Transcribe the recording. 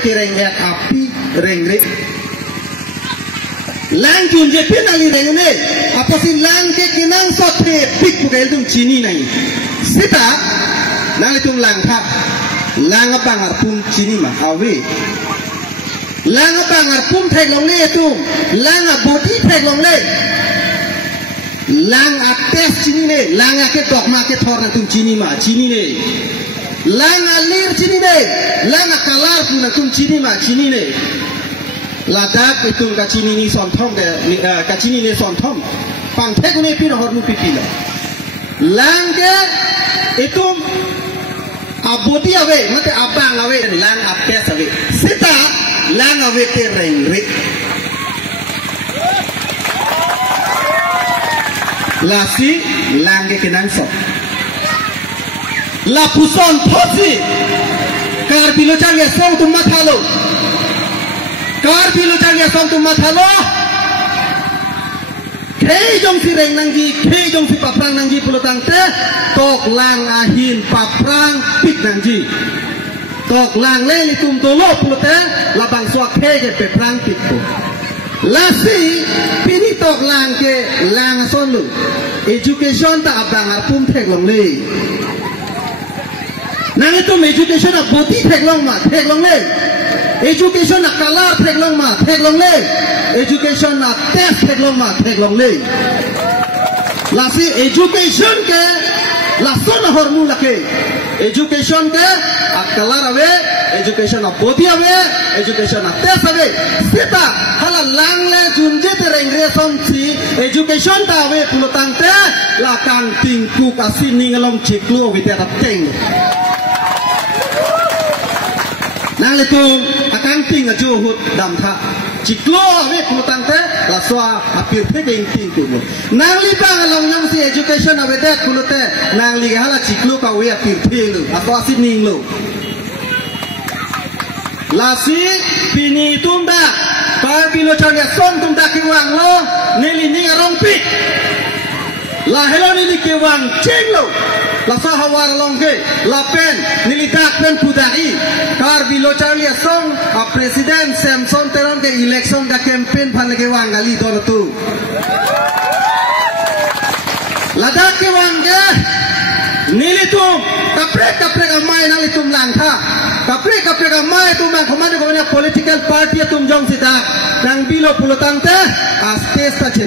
kereng yak api rengre lang jun je pin ali rengne apa si lang ke kinang sothe pik bukai tum chini nai sita nang tum lang tha lang apa ngar pum chini ma awe lang apa ngar pum thek long le tum lang a body thek long le lang a test chini ne lang a ke dok ma ke thor na tum chini ma chini ne lang a lir chini ne lang a kalar pu na tum chini ma chini ne Ladak itu kacini ni sontom ke kacini ni sontom pangthek ni pin hor mu pipila langke itu aboti awe mate abang awe lang apes awe sita lang awe ke rengrik lasi langke kenang sok la puson thosi kar pilocang ya song tu mathalo car pillow चांगे सोंग तुम मथालो खेई जोंग सी रेंग नंगी खेई जोंग सी पापरांग नंगी पुलो तांगते तोक लांग आहिन पापरांग पिक नंगी तोक लांग ले li तुम तोलो पुलो ते labang suak खेई के पेपरांग पिक को lasi pini tok lang ke lang son lu education ta abang arpum thek long le nang itu education a boti thek long ma thek long le education na kalar thek long ma thek long le education na test thek long ma thek long le la si education ke la son hormu lake education ke akalar ave education na bodi ave education na test ave sita hala lang le junje te rengre som si education ta ave pulotang te la kang ting ku kasin ningalong chiklu ave te teng nang le tu akang ting a juhut dam tha chiklo ave pulotang te la swa apir the geng ting tu nang li bang long yang si education ave det pulote nang li hala chiklo ka we apir the lu atwa sin ning lu la si pini tumda kar pilo chang ya song tumda ki wang lo nili ning arong pi la hello nili ki wang cheng lo la sa hawar long ke la pen nili dak pen pudai kar pilo chang ya song a president Samson teron ke election ka campaign phan ke wang ali don tu la dak ki wang ke nili tum kapre ka mai nali tum lang tha kapre ka mai tum ang khomane ko na political party tum jong sita nang bilo pulotang te aste sa che